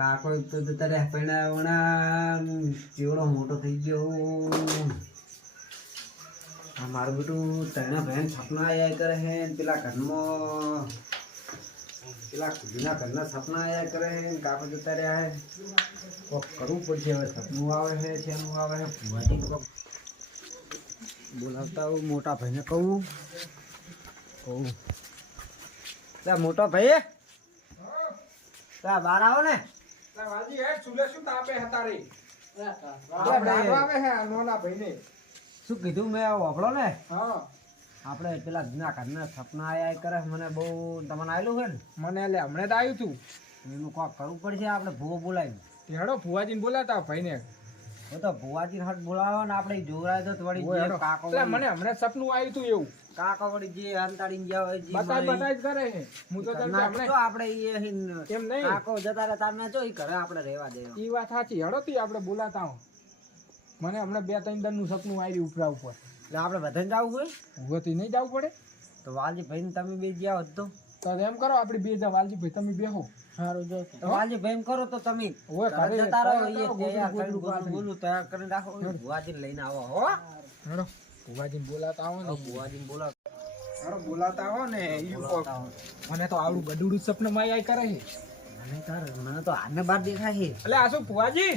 કાકો તો તારે પૈણા ચેવડો મોટો થઈ ગયો. મારું બેટું તને બહેન સપના આયા કરે હે પેલા ઘરમાં પેલા કુજીના ઘરના સપના આયા કરે હે કાકો જતા રહ્યા હે. કોક કરવું પડશે હવે. સપનું આવે છે શેનું આવે છે ભુવાજી કોક બોલાવતા હું મોટા ભાઈને કહું ત્યાં મોટા ભાઈ ત્યાં બહાર આવો ને. શું કીધું મેં વાપરો ને આપણે પેલા જૂના ઘરના સપના આયા કરે મને બહુ તમને આવેલું છે ને મને એટલે હમણાં તો આવ્યું તું એનું કોક કરવું પડશે. આપણે ભૂવો બોલાવી હેડો ફુવાજીને બોલાતા ભાઈને તો ભુવાજી હટ બોલાવો ને આપણે જોરાય તો વળી જે કાકો મને હમણાં સપનું આવ્યું તું એવું કાકો વળી જે અંતાડીને ગયા હોય જે બતાય કરે છે હું તો તમને હમણાં આપણે એમ નહીં કાકો જતા રહેતા મેં જો ઘરે આપણે રહેવા દે એ વાત સાચી. હેડો તી આપણે બોલાતા હો. મને હમણાં 2-3 દનનું સપનું આવ્યું ઉપરા ઉપર. એટલે આપણે બધાને જવું હોય ઉભોથી નહીં જવું પડે તો વાલજી ભાઈ તમે બે ગયા હોત તો એમ કરો આપણે બે જા વાલજી ભાઈ તમે બેહો. સારું જો વાલજી ભાઈ કરો તો તમે જતા રહો. બોલું તૈયાર કરીને રાખો. ભુવાજી લઈને આવો હો. હેડો ભુવાજીને બોલાતા આવો ને. ભુવાજીને બોલાવો. હેડો બોલાતા આવો ને. મને તો આવડું ગડુડું સપનું માં આય કરે છે. મને તો આને બાર દેખાય છે. એટલે આ શું ભુવાજી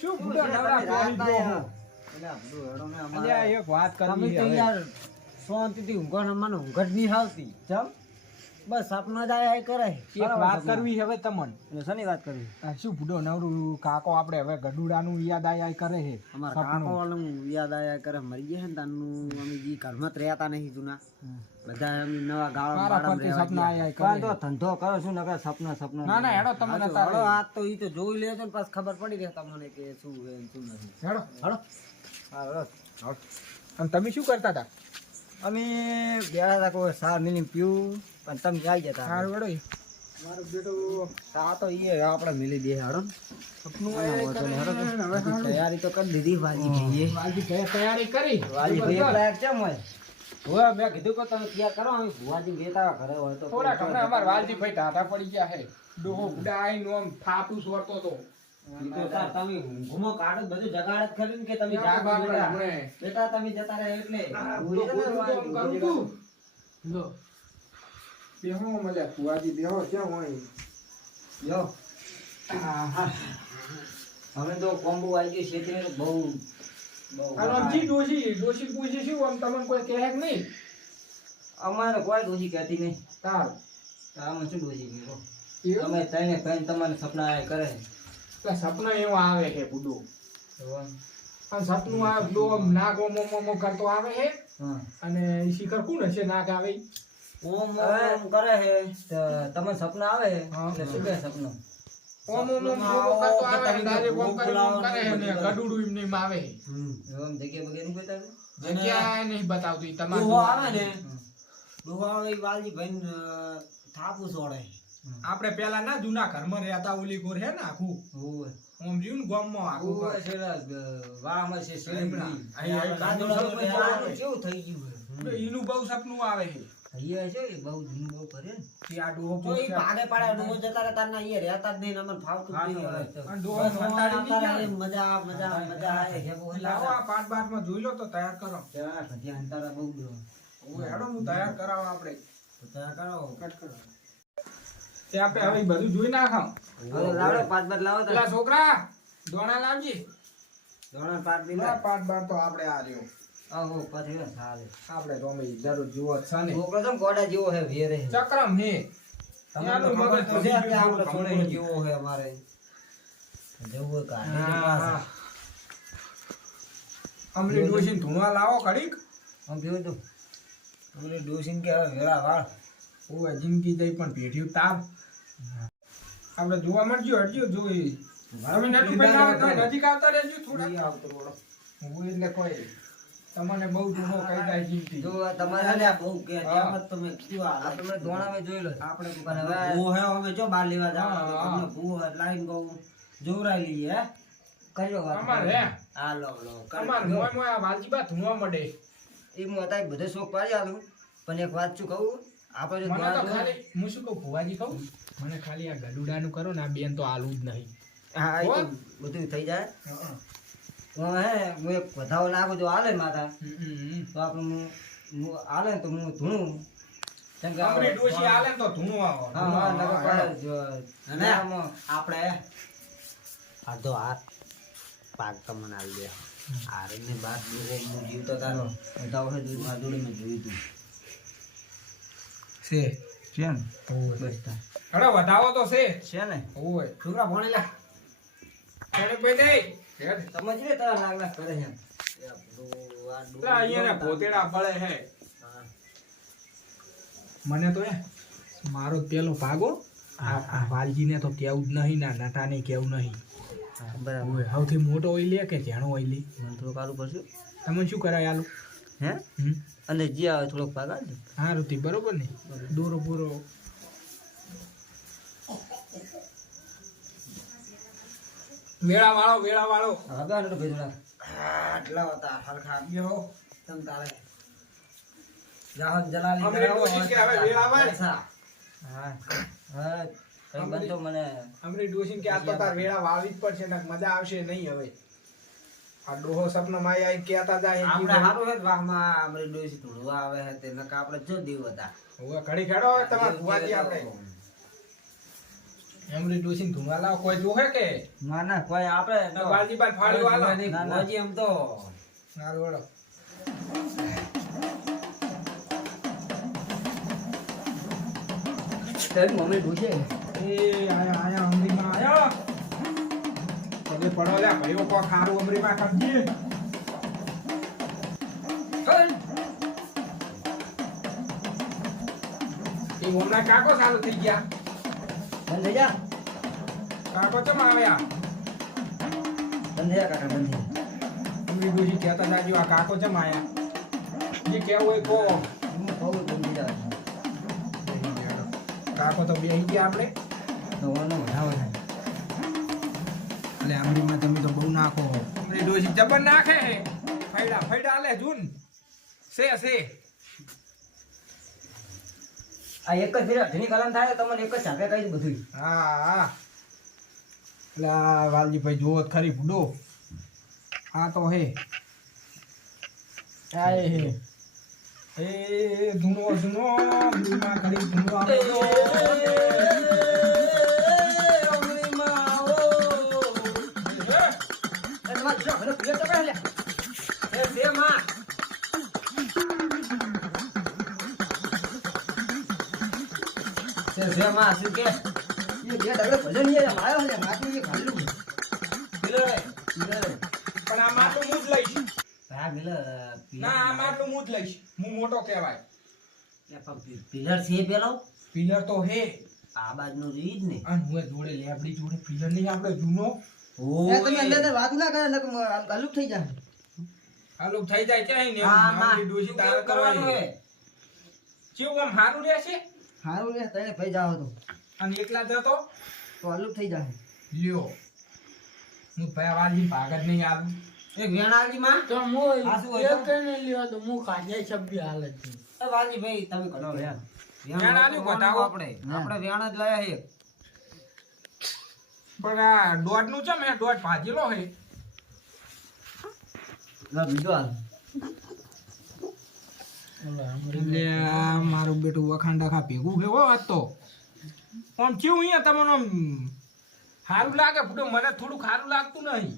શું બુડો નવરા પાડી ગયો હું. અલ્યા એક વાત કરવી છે યાર. શાંતિથી ઊંઘો ને મને ઊંઘ જ નહીં આવતી. ચમ બસ સપના જ આયા કરે. એક વાત કરવી હવે તમને. શેની વાત કરવી? શું બુડો નવરું કાકો આપણે હવે ગડુડાનું યાદ આયા કરે છે. અમારા કાકો વાળું યાદ આયા કરે. મરી ગયા ને તાનું અમે જી ઘરમાં જ રહેતા નહીં જૂના બધા અમે નવા ગાળા સપના આયા કરે. તો ધંધો કરો છું નકર સપના ના હેડો તમને આ તો ઈ તો જોઈ લેજો ને પાછ ખબર પડી રહે તમને કે શું છે શું નથી. હેડો હેડો હા. અને તમે શું કરતા હતા? અમે ગયા હતા કોઈ સાર મિલી પીવું પણ તમે આવી જતા. સારું હેડો. મારું બેટું સા તો એ આપણે મિલી દે. હેડો તૈયારી તો કરી દીધી વાલજી ભાઈએ. તૈયારી કરી વાલજી ભાઈ લાયક છે મેં કીધું કે તમે તૈયાર કરો. અમે ભુવાજી બેતા ઘરે હોય તો થોડા ઘણા અમાર વાલજી ભાઈ ટાટા પડી ગયા હે. ડોહો બુડા આઈને આમ થાપું સોરતો તો. તમે ઘૂમો કાઢો બધું જગાડ જ ખરી કે તમે જાગો બેટા તમે જતા રહે એટલે કરું તું લો બેહો મળ્યા ફુવાજી બેહો ક્યાં હોય યો. હવે તો કોમ્બો આવી ગયો ક્ષેત્રે બહુ આનંદજી ડોશી પૂછી શું આમ તમને કોઈ કહે કે નહીં? અમારે કોઈ ડોશી કહેતી નહીં. તાર આમ શું ડોશી કહેવો તમે તઈને કઈ તમારે સપના કરે સપના એવા આવે છે બુડો. સપનું આવે લો નાગ ઓમ કરતો આવે છે અને શિખર કોણ હશે નાગ આવે ઓમ કરે છે. તમે સપના આવે એટલે શું કહે સપનું ઓમ કરતો આવે ડાયરેક્ટ ઓમ કરે ને ગડુડું એમને આવે છે. એમ જગ્યા વગેરે નહીં બતાવે. જગ્યા નહીં બતાવતી તમારું આવે ને ડોહો આવે વાલજી ભાઈ થાપું છોડે. આપણે પેલા ના જૂના ઘરમાં રહેતા ઓલી ગોર હે ને આખું ઓમ જીવ ને ગામમાં આખું વાહમાં છે કેવું થઈ ગયું એનું બહુ સપનું આવે છે. અહીંયા છે બહુ જૂનું બહુ કરે કે આ ડોહો તો ઈ પાડે પાડે ડોહો જતા રહેતા ના અહીંયા રહેતા જ નહીં. અમને ફાવતું જ નહીં. અને ડોહો કંટાળી ગયા. મજા આવે છે. લાવો આ પાટ બાટમાં જોઈ લો તો તૈયાર કરો. ત્યાં અંતારા બહુ દો હેડો હું તૈયાર કરાવો આપણે તૈયાર કરાવો કટ કરો તે આપણે હવે બધું જોઈ નાખાવ. લાવો પાટ બાટ લાવો પેલા છોકરા દોણા લાવજી. દોણા પાટ દીધા પાટ બાટ તો આપણે આ રહ્યો આવો પછી સાલે આપણે રોમી દરરોજ જુઓ છે ને છોકરો તો ગોડા જેવો હે વેરે ચક્રમ હે તમારું મગજ તો છે કે આપણે છોડે જેવો હે અમારે જેવો કાઢે અમલી ડોશીન ધુણવા લાવો કડીક. આમ જોયું તો અમલી ડોશીન કે હવે વેળા વાળ ઓય જિંદગી જઈ પણ ભેઠ્યું તાપ આપણે જોવા મળજો હટજો જોઈ તમે નટુ પહેલા તો નજીક આવતા રહેજો થોડા આવતો રોડો હું એટલે કોઈ તમને બહુ દુખો કહી જાય જિંદગી જો તમારે ને બહુ કે જેમ તમે કીધું આ તમે દોણામાં જોઈ લો આપણે પણ હવે ઓ હે અમે જો બાર લેવા જાવ તમને ભૂ લાઈન ગો જોવરાઈ લઈએ હે કર્યો વાત અમારે હે આ લો અમાર મોય મોય વાલજી બા ધુણવા મળે એ હું અત્યારે બધે શોખ પાડી આલું પણ એક વાત શું કહું આપણે મને તો ખાલી હું શું કહું ભુવાજી કહું મને ખાલી આ ગલુડાનું કરો ને આ બેન તો આલું જ નહીં હા એ તો બધું થઈ જાય હું એક વધાવો નાખું જો હાલે માતા તો આપણે હું હાલે ને તો હું ધૂણું કેમ કે આપણે ડોશી આલે ને તો ધૂણું આવો અને આપણે અડધો હાથ પાક તમને આવી દે આરને બાદ હું જીવતો તારો વધાવો છે દૂધ માં જોડે મેં જોયું તું છે છે ને બસ અરે વધાવો તો છે ને ઓય છોકરા ભણી લે એને કોઈ દે સમજીએ તારા લાગલા કરે છે લા અહીંયા ભોતેડા બળે હે મને તો મારો પેલો ભાગો આ વાલજીને તો કેવું જ નહીં ના નટાને કેવું નહીં બરાબર સૌથી મોટો ઓઈ લે કે જેણો ઓઈ લે મને થોડું કાલું પડશે તમે શું કરાય આલુ હે અને જે આવે થોડોક ભાગ આવજો સારું થી બરોબર ને દોરો પૂરો વેળા વાળો હવે આનો તો ભેજડા આટલા હતા હરખા ગયો તમ તારે જાહન જલાલી અમરે ડોશી કે હવે વેળા વાળ હા હા કઈ બનતો મને અમરી ડોશી કે આ તો તાર વેળા વાળવી જ પડશે ને મજા આવશે નહીં હવે આ ડોહો સપના માં આઈ કેતા જાય આપણે હારું હે વાહમાં અમરી ડોશી થોડું આવે હે તે નકા આપણે જો દીવ હતા હવે ઘડી ખેડો તમાર ભુવાજી આપણે અમરી ડોશી ધુવા લાવ કોઈ જોહે કે ના ના કોઈ આપણે વાલજી બાન ફાડ્યો આલો ના ભુવાજી એમ તો ના રોડો તેરી મમ્મી ડોશે એ આયા અમરી માં આયા પગે પડો લે ભાઈઓ કો ખારું અમરી માં કબજી એ ઓમના કાકો ચાલુ થઈ ગયા બંધ થઈ જા કાકો ચમ આવ્યા બંધ થઈ જા કાકા બંધ થઈ અમરી ડોશી કહેતા જાજો આ કાકો ચમ આયા જે કેવું હોય કો હું કહું બંધ થઈ જા કાકો તો બેહી ગયા આપણે તો ઓનો વધાવો થાય એટલે આમરીમાં તમે તો બહુ નાખો અમરી ડોશી જબર નાખે ફૈડા લે જૂન સે આ એક જ ફેર અઢની કલમ થાય તમને એક જ છાપે કહી બધું હા એટલે આ વાલજીભાઈ જોવો જ ખરી ભૂડો આ તો હે આય હે એ ધૂનો અમરીમાં ખરી ધૂનો આપો પણ આ માટલું હું જ લઈશ ના આ માટલું હું જ લઈશ હું મોટો કહેવાય પિલર છે પેલો પિલર તો હે આ બાજુ રીત ને અને હું જોડે લેબડી જોડે પિલર નહીં આપણે જૂનો તમે અંદર વાત ના કરે ને અલુપ થઈ જાય આ લોક થઈ જાય ક્યાંય ને આપણી ડોશી તારે કરવાનું કરવાની હે કેવું આમ હારું રહેશે હારું રે તને ભાઈ જાવ તો અને એકલા જતો તો અલુપ થઈ જાય લ્યો હું ભાઈ વાલજી ભાગત નહીં આવું એક વેણાજી માં તો હું આ શું હોય? એક કઈને લ્યો તો હું કાજે શબ્દ હાલત છું એ વાલજી ભાઈ તમે કરો વેણ વેણ આલ્યું બતાવો. આપણે વેણ જ લાયા હે પણ આ દોઢ નું છે મેં દોઢ ભાજેલો હે લા બીજો હાલ એટલે આ મારું બેટું વખાણ ડખા ભેગું છે હો આજ તો આમ કેવું અહીંયા તમને આમ સારું લાગે ફૂટો મને થોડું સારું લાગતું નહીં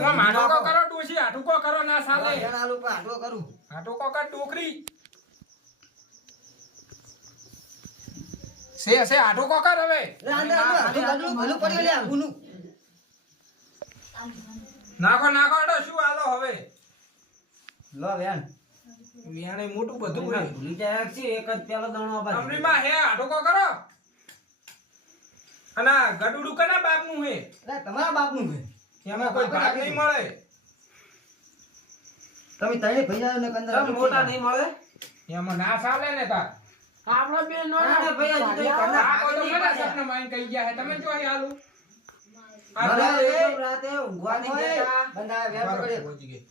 આમ હાટુકો કરો ડોશી હાટુકો કરો ના સાલે વેણ આલુ પર આટલો કરું હાટુકો કર ડોકરી સે હાટુકો કર હવે લે આંડે આટલું ભલું પડી લે ગુનું નાખો અડો શું હાલો હવે લો વેણ વિયાણે મોટું બધું હોય ભૂલી જાય છે એક જ પેલો દાણો આબાદ અમરીમાં હે હાટુકો કરો અને આ ગડુડું કના બાપનું હે લે તમારા બાપનું છે એમાં કોઈ ભાગ નહીં મળે તમે તને ભાઈ જાવ ને કંદર મોટા નહીં મળે એમાં ના ચાલે ને તાર આપણે બે નો અરે ભાઈ હજી તો એક આ કલાક કોઈ તો નહીં મને પાછા. સપના માં કહી ગયા હે તમે જો અહીં હાલું આ રાતે રાતે રાતે ઊંઘવા નહીં દેતા બંધા વેણ પકડે પહોંચી ગઈ.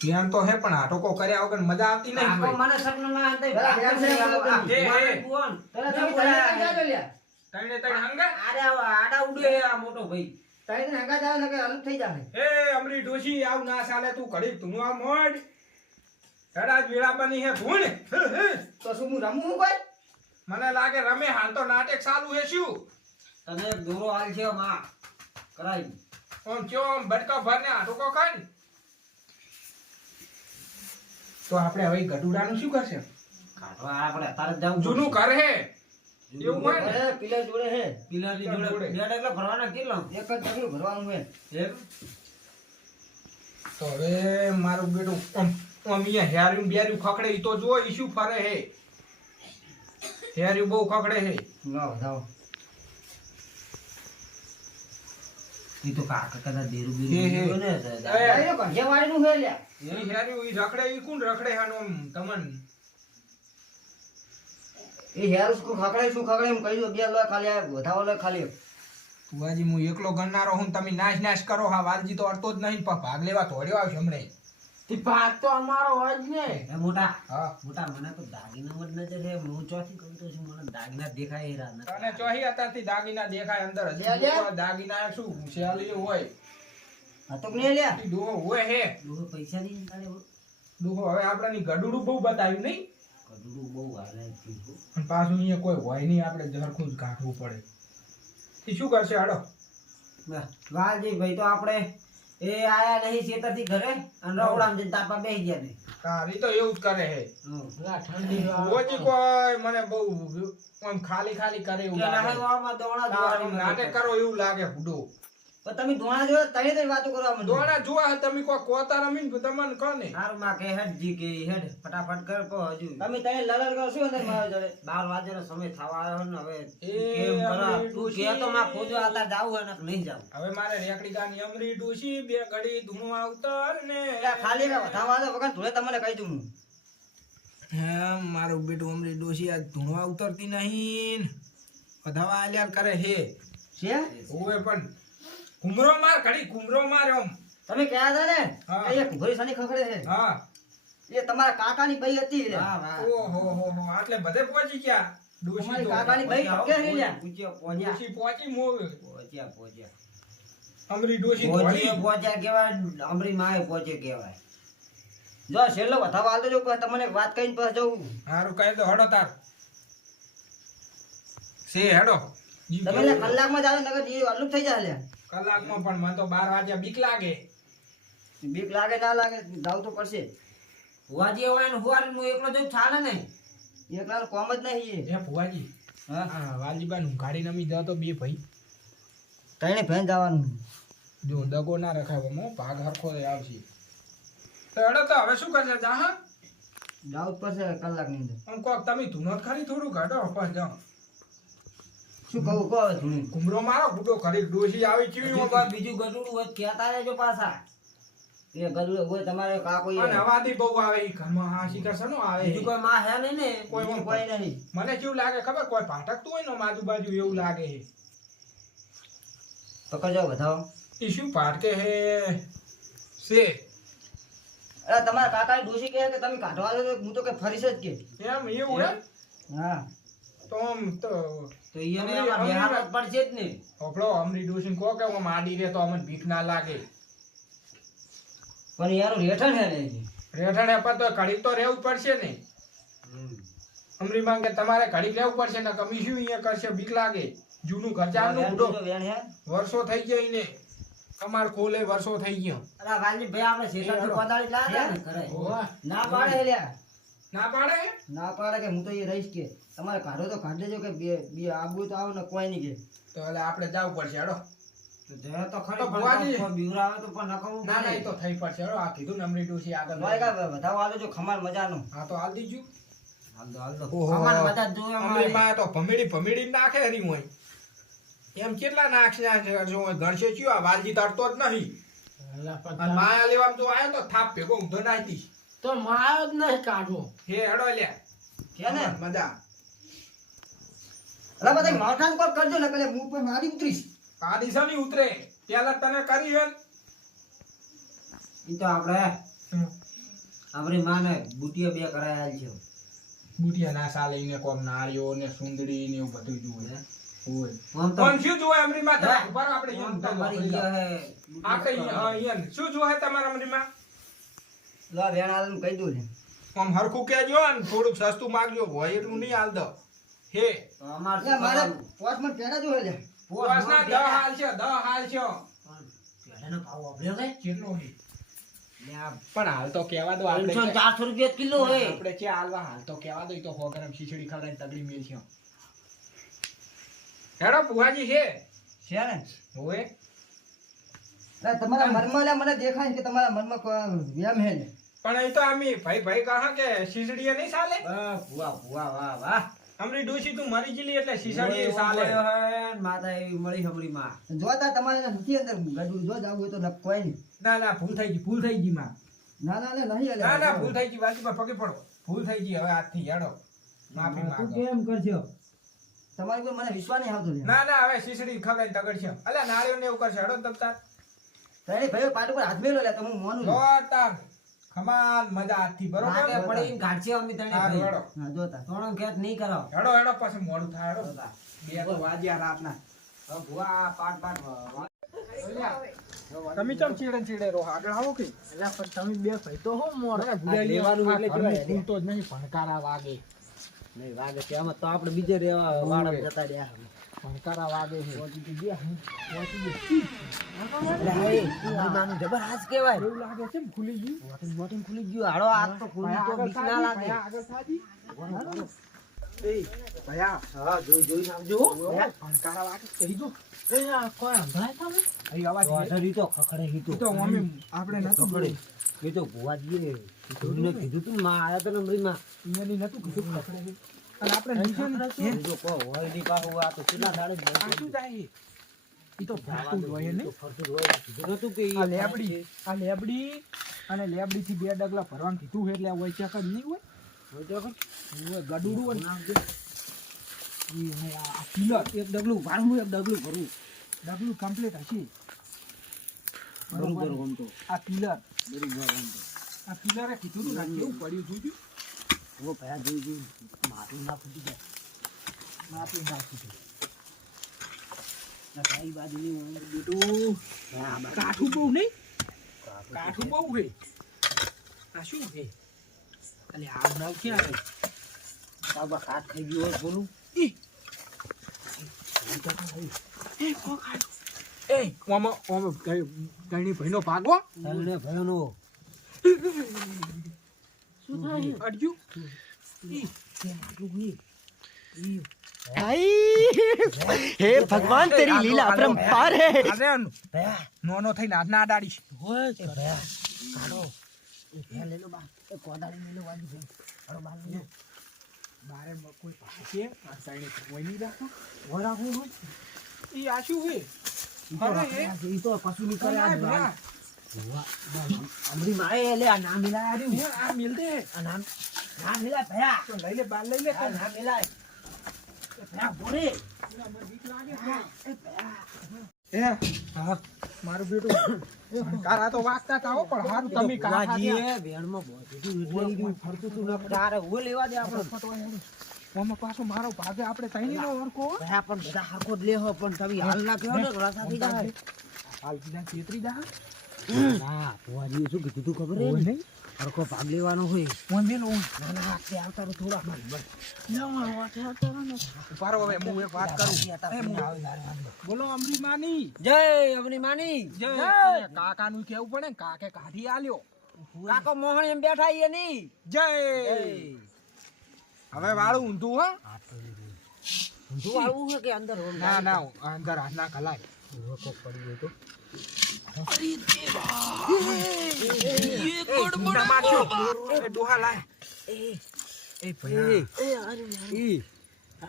ધ્યાન તો હે પણ આટોકો કર્યા વગર મજા આવતી નહીં આખો ભાઈ. મને સપનામાં આંતે બરાબર, ભાગતો ધ્યાન નહીં છે, આલો. હે, હે. મારે કુવાન. તને ના તમે બોલાય. તને ક્યાં લ્યા? તઈને તઈને હંગા? અરે આડા ઉડે હે આ મોટો ભાઈ. તને હંગા જાવ ને કે અલગ થઈ જાય. એ અમરી ડોશી આવ ના ચાલે તું ઘડી તું આ મોડ એડા જ વેળા બની હે ધૂણ. તો શું હું રમું હું કોઈ? મને લાગે રમે હાલ તો નાટક ચાલુ હે શું તને એક દોરો હાલ છે માં કરાઈ. આમ કયો આમ બટકા ભરને આટોકો કર તો આપણે હવે ગઢુડાનું શું કરશે કાઢવા આપણે અત્યારે જ જાવું જૂનું ઘર હે જૂનું એવું હોય ને? અરે પિલર જોડે હે. પિલરની જોડે. જોડે બેડ એટલે ભરવાના કેટલો એક જ ડગલું ભરવાનું હે. એમ? તો હવે મારું બેટું આમ અહીંયા હેર્યું બેર્યું ખકડે ઈ તો જો ઈ શું ફરે હે હેર્યું બહુ ખકડે હે લાવો જાઓ. ઈ તો કાકા કદા દેરું હે, બીરું હે. જોયું ને એ. આ એ કંઠિયાવાડીનું હે લ્યા. ઈ હેર્યું ઈ રખડે ઈ કોણ રખડે હાનો આમ તમન એ હેર શું ખકડે એમ કહી દો. બે લો ખાલી આ વધાવો લો ખાલી. તુવાજી હું એકલો ગણનારો હું તમે નાશ કરો હા વાલજી તો અડતો જ નહીં પણ ભાગ લેવા ધોડ્યો આવશે હમણે તે ભાગ તો અમારો હોય જ ને. એ મોટા હા મોટા મને તો દાગીના જ નજર હે હું ચોથી કહું તો છું મને દાગીના દેખાય એ રાત તને ચોહી અત્યારથી દાગીના દેખાય અંદર હજી લે, લે. કોઈ દાગીના શું શેલી હોય આ તો નહીં લ્યા. ઈ ડોહો હોય હે ડોહો પૈસા નહીં કાઢે ડોહો હવે આપણાની ગડુડું બહુ બતાવ્યું નહીં કડુડું બહુ હાલે છે અને પાછું અહીંયા કોઈ હોય નહીં આપણે ઝરખું જ કાઢવું પડે ઈ શું કરશે હાડો વાલજી ભાઈ તો આપણે એ આયા નહીં ખેતરથી ઘરે અને રવડામ જઈને તાપા બેસી ગયા ને તારી તો એવું જ કરે હે ના, ઠંડી નો આવે. ઓજી કોઈ મને બહુ આમ ખાલી ખાલી કરે એવું કે લાગે નહાવામાં દોણા તારું જોવાની નાટક કરો એવું લાગે હુડો પણ તમે ધોણા જો તને તો વાતો કરવા માંડો. દોણા જોવા તમે કોઈ કોતા રમીને તમને કહો ને હારું માં કે હેડ જી કે હેડ ફટાફટ કર પો હજુ તમે તને લલર કરો શું અંદર મારા જોડે? 12 વાગ્યાનો સમય થવા આવ્યો ને હવે એ કેમ કરા અમરી તું કે તો માં ખોજો આતા જાવું હોય ને નહીં જાવું હવે મારે રેકડી ગાની અમરી ડૂસી બે ઘડી ધૂણવા ઉતર ને એટલે ખાલી કે વધાવા દો વગર ધોળે તમને કહી દઉં હું. હા મારું બેટું અમરી ડોસી આજ ધૂણવા ઉતરતી નહીં વધાવા આલ્યા કરે હે છે? ઓવે પણ કુમરો માર ઘડી કુમરો માર આમ તમે કહેતા હતા ને હા. કે એક ઘોડી સાની ખખડે છે. હા એ તમારા કાકાની બઈ હતી રે. વાહ વાહ ઓહો હો હો આટલે બધે પહોંચી ગયા ડોસી તમારી તો કાકાની બઈ કે છે લ્યા. પૂછ્યો પોજ્યા ડોસી પહોંચી મોવે પોજ્યા અમરી ડોસી પોજ્યા ધોળી પોજ્યા કહેવાય અમરી માએ પોજે કહેવાય જો છેલ્લો વધાવા આલજો જો પછી તમને વાત કહીને પછી જવું. હારું કહી દો હડો તાર સે હેડો જી તમે લે કલાકમાં જાવ નગર જે અલ્લુપ થઈ જાય લે. કલાકમાં પણ મને તો 12 વાગ્યા બીક લાગે બીક લાગે ના લાગે જાવ તો પડશે. હુવાજી હોય ને હુવારી હું એકલો જઉં ચાલે ને એકલાનું કોમ જ નહીં એ. એ ભુવાજી હા હા વાલીબાન હું ગાડી નમી જાવ તો બે ભાઈ તઈને ભેન જવાનું. જો દગો ના રખાવો મો ભાગ હરખો આવશે તો હેડો તો હવે શું કરશે જા હા જાવ જ પડશે કલાકની અંદર. આમ કોક તમે ધૂનો જ ખરી થોડું કાઢો પણ જાઓ શું કહું કહો હવે ધૂણી. ઘુમરો મારો ફૂટો ખરી ડોસી આવી હજુ ચીવી કોઈ બીજું ગઢુડું હોય તો કહેતા રહેજો પાછા એ ગલું હોય તમારે કાકો અને હવાથી બહુ આવે ઈ ઘરમાં હા શિખર સનો આવે બીજું કોઈ માં હે નહીં ને કોઈ બીજું કોઈ કોઈ નહીં. મને કેવું લાગે ખબર કોઈ ભાટકતું હોય ને આજુબાજુ એવું લાગે હે પકડજો વધાવો. ઈ શું ભાટકે હે સે અરે તમારા કાકાની ડોશી કહે કે તમે કાઢવા દો તો હું તો કે ફરીશ જ કે. એમ એવું હે હા તો આમ તો તો ઈયોને અમરી- આમાં અમરી- બેહાડવા જ પડશે જ ને હોપળો અમરી ડોસીને કહો કે આમ આડી રે તો અમને ભીખ ના લાગે પણ યારું રેઠણ હે ને હજી. રેઠાણે પર તો ઘડીક તો રહેવું જ પડશે ને અમરી માંગે તમારે ઘડીક રહેવું પડશે ને કમી શું અહીંયા કરશે બીક લાગે જૂનું ઘર ચાલનું વેણ બુડો બીજો વેણ હે. વર્ષો થઈ ગયા ને કમાર ખોલે વર્ષો થઈ ગયો અલા વાલજી ભાઈ આપણે શેતાનથી કોદાળી લાવ્યા ને ઘરે ઓવા. ના પાડે હે લ્યા. ના પાડે ના પાડે કે હું તો એ રહીશ કે તમારે કાઢો તો કાઢ દેજો કે બે બે આબુ તો આવો ને કોઈ નહીં કે. તો એટલે આપણે જવું પડશે હેડો તો જય તો ખરી તો પણ ભુવાજી. કોઈ બીવરાવે તો પણ નકમું ના ના એ પડે. તો થઈ પડશે હેડો આ કીધું ને અમરી ડોસી આગળ ભાઈ કા વધાવો આલો જો ખમાર મજાનું. હા તો હાલ દીજુ હાલ દો, હાલ દો. ઓહો. અમારે બધા જ જોવે અમરી અમારે. માં તો ભમીડી નાખે હરી હોય એમ કેટલા નાખશે જો ગણશે ચિયો આ વાલજી તરતો જ નહીં અલા, પણ અને માયા લેવામાં જો આયો તો થાપ ભેગો ઊંધો નાખી તો માયો જ નહીં કાઢવો. હે હેડો લ્યા કે ને મજા અલા બધા માવઠાન કોલ કરજો ને પેલે હું પર મારી ઉતરીશ. આ દિશા ઉતરે પેલા તને કરી હે ઈ તો આપણે આપણી માને બુટિયા બે કરાયા છે બુટિયા ના સાલે ઈને કોમ નાળિયો ને સુંદડી ને એવું બધું જોવે ઓય આમ તો કોણ શું જોવે અમરી માં ઉપર આપણે આમ તો મરી ગયા હે આપણે ઈયન શું જોવે તમારા અમરી માં લો વેણ આલન કહી દઉં ને આમ હરખું કેજો ને થોડુંક સસ્તું માંગજો હોય એટલું નહીં હાલ દો હે અમાર લે મારે પોસ્ટમાં પેડા જોવે લે પોસના 10 હાલ છે 10 હાલ છે પેલાનો ભાવ આપ્યો કે કેટલો હે લે આ પણ હાલ તો કેવા દો આપણે 400 રૂપિયા કિલો હે આપણે કે હાલવા હાલ તો કેવા દો ઈ તો 100 ગ્રામ ખીચડી ખવડાવીને તગડી મેલ છે હેડો પુવાજી હે છે ને હોય લે તમારા મનમાં લે મને દેખાય કે તમારા મનમાં વેમ હે ને પણ એ તો આમી ભાઈ ભાઈ કહા કે શીસડીએ નહીં ચાલે ભુવા ભુવા વાહ વાહ અમરી ડોશી તું મરી ગયેલી એટલે શીસડીએ ચાલે માતા એવી મળી હમરી માં જોતા તમારે નથી અંદર ગડું જો જાવું હોય તો કોઈ નહીં ના ના ભૂલ થઈ ગઈ માં ના ના લે નહીં ના ના ભૂલ થઈ ગઈ બાજુમાં પગે પડો ભૂલ થઈ ગઈ હવે આજથી હેડો માફી તું માંગો કેમ કરશો તમારી પર મને વિશ્વાસ નહીં આવતો લે ના ના હવે શીસડી ખવડાવીને તગડ છે અલ્યા નાળિયો ને એવું કરશે હેડો તબતા તારે ભાઈ પાટ ઉપર હાથ મેલો લે તો હું મોનું છું. લોટાર ખમાન મજા આજથી રાતે બરોબર પડીને ગાંઠશે અમે તને હા, ભાઈ. હેડો હા જોતા થોડો ખેત નહીં કરો હેડો હેડો પછી મોડું થાય હેડો બે તો વાગ્યા રાતના હવે ભુવા પાટ પાટ તમે ચમ ચીડે રો આગળ આવો કે અલા પણ તમે બે ભાઈ તો હો મોર લેવાનું એટલે કેવાય. ભૂલતો જ નહીં ભણકારા વાગે નહીં વાગે છે આમાં તો આપણે બીજે રેવા વાળા જતા રહ્યા ભણકારા વાગે છે એટલે હવે અમારી માનું જબર હાથ કહેવાય એવું લાગે છે ને ખુલી ગયું બોટિંગ ખુલી ગયું હાડો હાથ તો ખુલી તો બીક ના લાગે આગળ થાજી એ ભયા હા જોઈ આવજો ભણકારા વાગે કહી દો એ આ કોઈ અંધાય તમે અહીં અવાજ વાસરી તો ખખડે હીતો તો મમ્મી આપણે નતું ખખડે એ તો ભુવાજીએ જોઈને કીધું તું ને માં આયા તો નંબરીમાં એની નતું કીધું પકડે અને આપણે નીચે ને એ તો કહો હોય ની પાછું આ તો કેટલા દાડે જ આ શું જાય ઈ તો ફરતું જ હોય ને ફરતું જ હોય કીધું નતું કે આ લેબડી અને લેબડી થી બે ડગલા ભરવાનું કીધું છે એટલે આ હોય ચક જ નહીં હોય હોય ગડુડું હોય ઈ ને આ પિલર એક ડગલું ભાડું એક ડગલું ભરું ડગલું કમ્પ્લીટ હશે બરોબર આમ તો આ પિલર બરોબર આમ તો આ પિલરે કીધું તું ને કેવું પડ્યું જોયું ઓ ભયા જોઈ માથું ના ફૂટી જાય માપી નાખી દીધું ના સાઈ બાજુ ની બેટું કાઠું બહુ નહીં કાઠું બહુ છે આ શું છે અલે આવ નાવ ક્યાં છે બાબા હાથ થઈ ગયો હોય બોલું એ ઓમાં ગણી ભાઈનો ભાગો તને ભયાનો શું થાય અડજુ हे भगवान तेरी लीला अपरंपार है અરે ભયા નોનો થઈને હાથ ના અડાડીશ હોય એ ભયા કાઢો એ ભયા લે લો બા એ કોદાળી લે લો વાજી ભાઈ હાલો બાર લે બારે કોઈ પાસે આ સાઈડે કોઈ નહીં રાખો હોય રાખવું હોય ઈ આ શું છે અરે એ ઈ તો કશું નહીં કરે આ ભયા, અમરી મારે લે આ નામ મિલાય હે, આ મિલ દે આ નામ મિલાય ભયા તો લઈ લે બાર લઈ લે આ નામ મિલાય એ ભયા બોરે મને બીક લાગે છે. એ ભયા હે હા મારું બેટું કારા તો વાગતા તાવો પણ હારું તમે કારા વાજીએ વેણમાં બોધું એટલે ઈ ફરતું તું ન તારે ઓ લેવા દે આપણે ઓમાં પાછો મારો ભાગે આપણે તઈની નો ઓરકો ભયા પણ બધા હાકો જ લેહો પણ તમે હાલ ના કહો ને રસા થઈ જાય હાલ બીજા છેતરી જા ના ભુવાજી શું કીધું તું ખબર હે હોય નહીં હરકો ભાગ લેવાનો હોય ઓન મેલો ના ના તે આવતા તો થોડા મારી બસ ઉભારો હવે હું એક વાત કરું બોલો અમરી માની જય અમની માની જય કાકાનું કેવું પડે ને કાકે કાઢી આલ્યો કાકો મોહન એમ બેઠા ઈ ની જય હવે વાળું ઊંધું હો તું આવું છે કે અંદર હોલ ના ના અંદર હાથ ના કલાય કોક પડી ગયો તો એ ડોહા લાય એ ભયા ઈ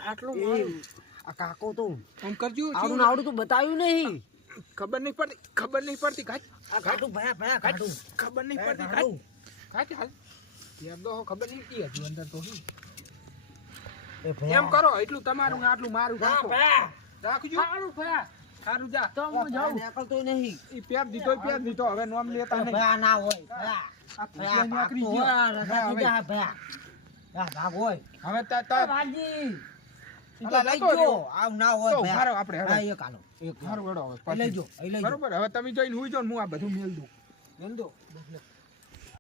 આટલો મારું આ કાકો તો એમ કરજો આવડું આવડું તો બતાવ્યું નહીં ખબર નહીં પડતી કાચ આ કાટું ભયા ભયા કાટું ખબર નહીં પડતી કાટું કાચ હાલ યાર દો ખબર નહીં ઈ હજુ અંદર તો શું એ ભયા એમ કરો એટલું તમારું ને આટલું મારું ના રાખો ભયા રાખજો સારું ભયા સારું જા તો હું જાઉં નીકળતોય નહીં ઈ પેપ દીધો હવે નોમ લેતા નહીં ભયા ના હોય ભયા આ કુતરા નીકળી ગયો હવે તા વાજી અલા, લઈ જતો રહ્યો. ગયો આવ ના હોય તો ભયા. ઉભા રહો આપણે, હેડો. હા, એક હાલો એક સારું હેડો હવે લઈ જો બરોબર હવે તમે જોઈને હુઈ જાઓ ને હું આ બધું મેલ દઉં મેલ દો